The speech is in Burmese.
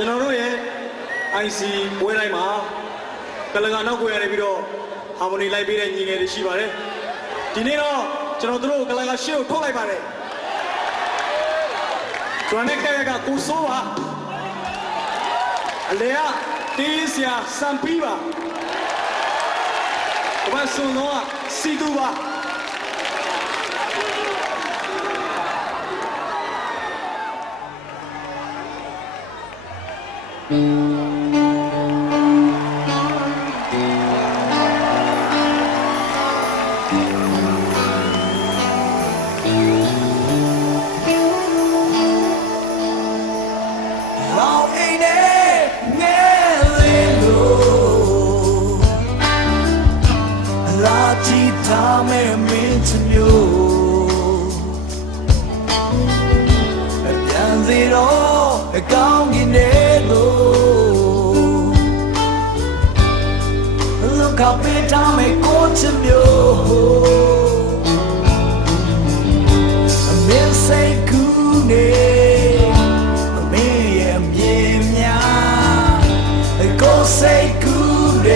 ကျွန်တော်တို့ရဲ့ IC ပွဲတိုင်းမှာကလကနောက်ကိုရနေပြီးတော့ harmony လိုက်ပေးတဲ့ညီငယ်တွေရှိပါတယ်ဒီနေ့တော့ကျွန်တော်တို့ကလကရှေ့ကိုထုတ်လိုက်ပါတယ်ကျွန်တော်နဲ့ကဲကကိုစိုးပါအလေကတေးစရာစံပီးပါဘာစုံတော့စီတူပါ ကြည့်ထားမယ်မင်းချမျိုးအပြန်စီတော့အကော ပေးထားမယ်ကိုချမျိုးအမင်းစိတ်ကူးနေအမေရဲ့မြေများကိုယ်စိတ်ကူးတ